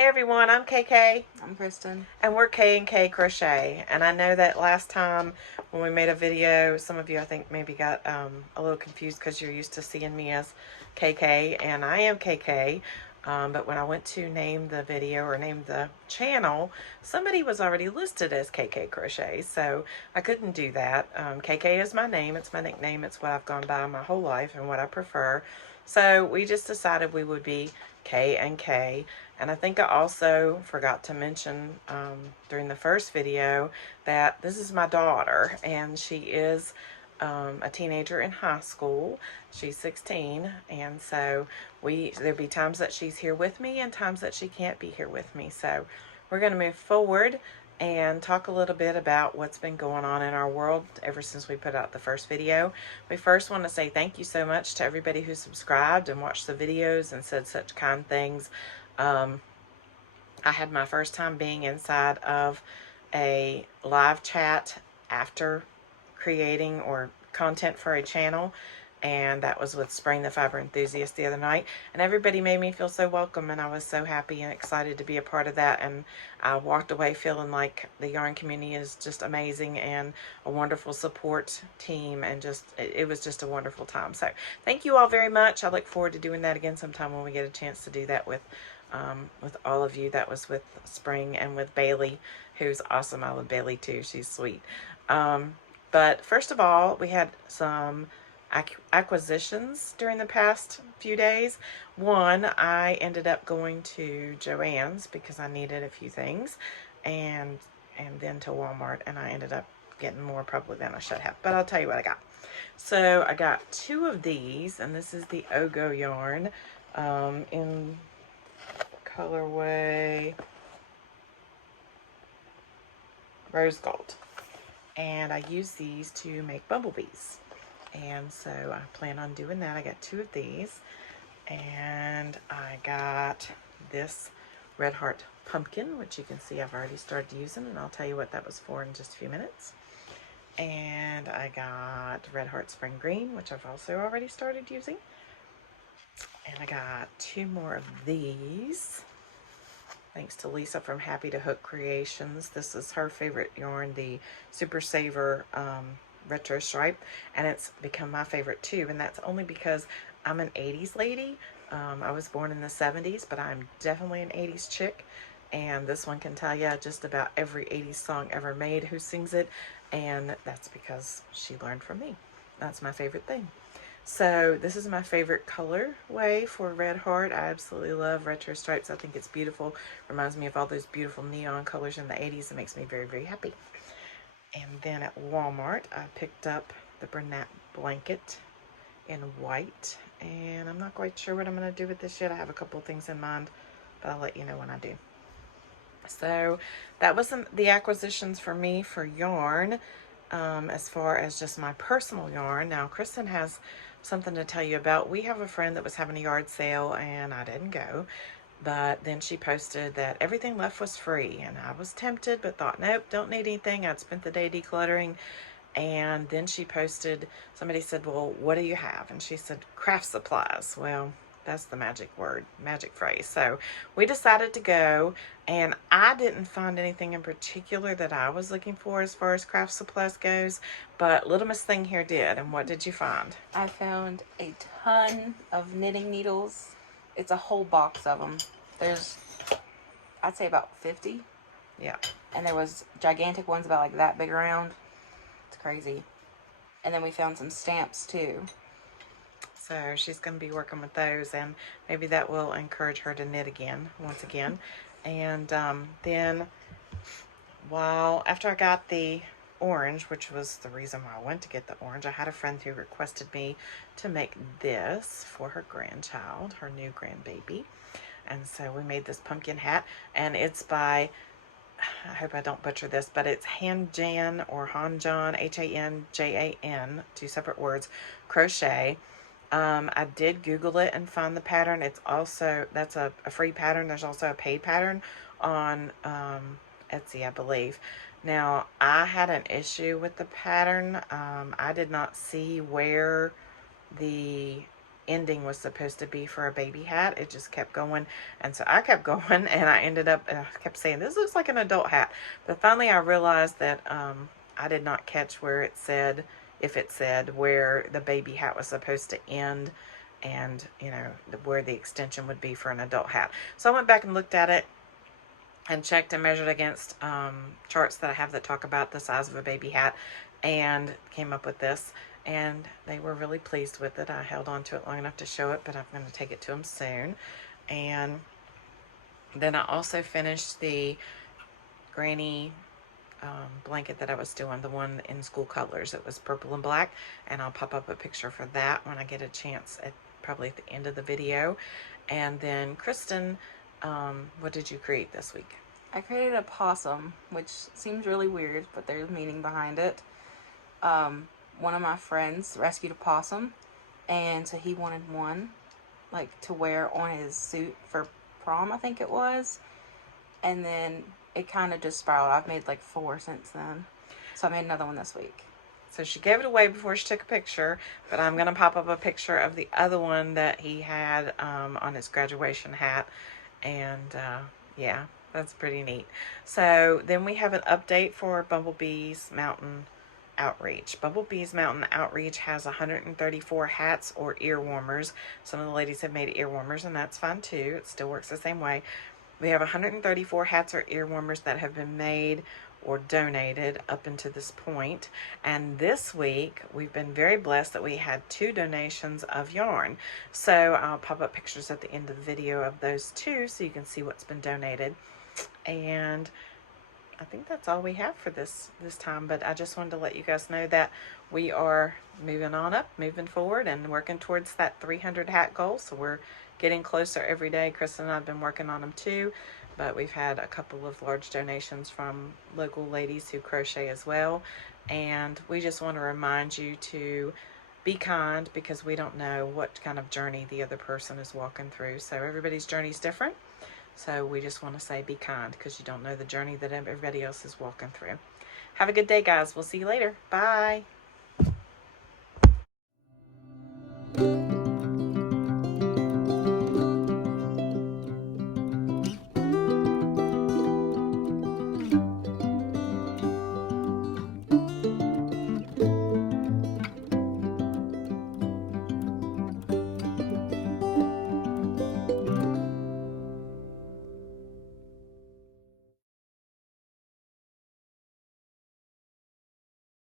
Hey everyone, I'm KK. I'm Kristen. And we're K&K Crochet. And I know that last time when we made a video, some of you I think maybe got a little confused because you're used to seeing me as KK, and I am KK. But when I went to name the video or name the channel, somebody was already listed as KK Crochet, so I couldn't do that. KK is my name, it's my nickname, it's what I've gone by my whole life and what I prefer. So we just decided we would be K&K. And I think I also forgot to mention during the first video that this is my daughter, and she is a teenager in high school. She's 16, and so there'll be times that she's here with me and times that she can't be here with me. So we're going to move forward and talk a little bit about what's been going on in our world ever since we put out the first video. We first want to say thank you so much to everybody who subscribed and watched the videos and said such kind things. I had my first time being inside of a live chat after creating or content for a channel, and that was with Spring the Fiber Enthusiast the other night, and everybody made me feel so welcome, and I was so happy and excited to be a part of that. And I walked away feeling like the yarn community is just amazing and a wonderful support team, and it was just a wonderful time. So thank you all very much. I look forward to doing that again sometime when we get a chance to do that with all of you. That was with Spring and with Bailey, who's awesome. I love Bailey too. She's sweet. But first of all, we had some acquisitions during the past few days. One, I ended up going to Joann's because I needed a few things, and then to Walmart, and I ended up getting more probably than I should have. But I'll tell you what I got. So I got two of these, and this is the Ogo yarn in colorway rose gold, and I use these to make bumblebees, and so I plan on doing that. I got two of these, and I got this Red Heart pumpkin, which you can see I've already started using, and I'll tell you what that was for in just a few minutes. And I got Red Heart Spring Green, which I've also already started using. And I got two more of these, thanks to Lisa from Happy to Hook Creations. This is her favorite yarn, the Super Saver Retro Stripe, and it's become my favorite too, and that's only because I'm an 80s lady. I was born in the 70s, but I'm definitely an 80s chick, and this one can tell you just about every 80s song ever made who sings it, and that's because she learned from me. That's my favorite thing. So this is my favorite colorway for Red Heart. I absolutely love retro stripes. I think it's beautiful. Reminds me of all those beautiful neon colors in the 80s. It makes me very, very happy. And then at Walmart, I picked up the Bernat blanket in white. And I'm not quite sure what I'm going to do with this yet. I have a couple of things in mind, but I'll let you know when I do. So that was the acquisitions for me for yarn. As far as just my personal yarn. Now, Kristen has something to tell you about. We have a friend that was having a yard sale, and I didn't go, but then she posted that everything left was free, and I was tempted, but thought, nope, don't need anything. I'd spent the day decluttering. And then she posted, somebody said, well, what do you have? And she said, craft supplies. Well, that's the magic word, magic phrase. So we decided to go, and I didn't find anything in particular that I was looking for as far as craft supplies goes, but Little Miss Thing here did. And what did you find? I found a ton of knitting needles. It's a whole box of them. There's, I'd say about 50. Yeah. And there was gigantic ones about like that big around. It's crazy. And then we found some stamps too. So she's going to be working with those, and maybe that will encourage her to knit once again. And then after I got the orange, which was the reason why I went to get the orange, I had a friend who requested me to make this for her grandchild, her new grandbaby. And so we made this pumpkin hat, and it's by, I hope I don't butcher this, but it's Hanjan or Hanjan, Hanjan, two separate words, crochet. I did Google it and find the pattern. It's also, that's a free pattern. There's also a paid pattern on Etsy, I believe. Now, I had an issue with the pattern. I did not see where the ending was supposed to be for a baby hat. It just kept going, and so I kept going, and I ended up, I kept saying, this looks like an adult hat. But finally I realized that I did not catch where it said, if it said where the baby hat was supposed to end, and you know, where the extension would be for an adult hat. So I went back and looked at it and checked and measured against charts that I have that talk about the size of a baby hat, and came up with this, and they were really pleased with it. I held on to it long enough to show it, but I'm going to take it to them soon. And then I also finished the granny blanket that I was doing, the one in school colors. It was purple and black, and I'll pop up a picture for that when I get a chance, probably at the end of the video. And then Kristen, what did you create this week? I created a possum, which seems really weird, but there's meaning behind it. One of my friends rescued a possum, and so he wanted one, like, to wear on his suit for prom, I think it was. And then it kind of just spiraled. I've made like 4 since then. So I made another one this week. So she gave it away before she took a picture, but I'm going to pop up a picture of the other one that he had on his graduation hat. And yeah, that's pretty neat. So then we have an update for Bumblebee's Mountain Outreach. Bumblebee's Mountain Outreach has 134 hats or ear warmers. Some of the ladies have made ear warmers, and that's fine too. It still works the same way. We have 134 hats or ear warmers that have been made or donated up until this point. And this week, we've been very blessed that we had 2 donations of yarn. So I'll pop up pictures at the end of the video of those 2 so you can see what's been donated. And I think that's all we have for this time, but I just wanted to let you guys know that we are moving on up, moving forward, and working towards that 300 hat goal. So we're getting closer every day. Kristen and I have been working on them too, but we've had a couple of large donations from local ladies who crochet as well. And we just want to remind you to be kind, because we don't know what kind of journey the other person is walking through. So everybody's journey is different. So we just want to say be kind, because you don't know the journey that everybody else is walking through. Have a good day, guys. We'll see you later. Bye.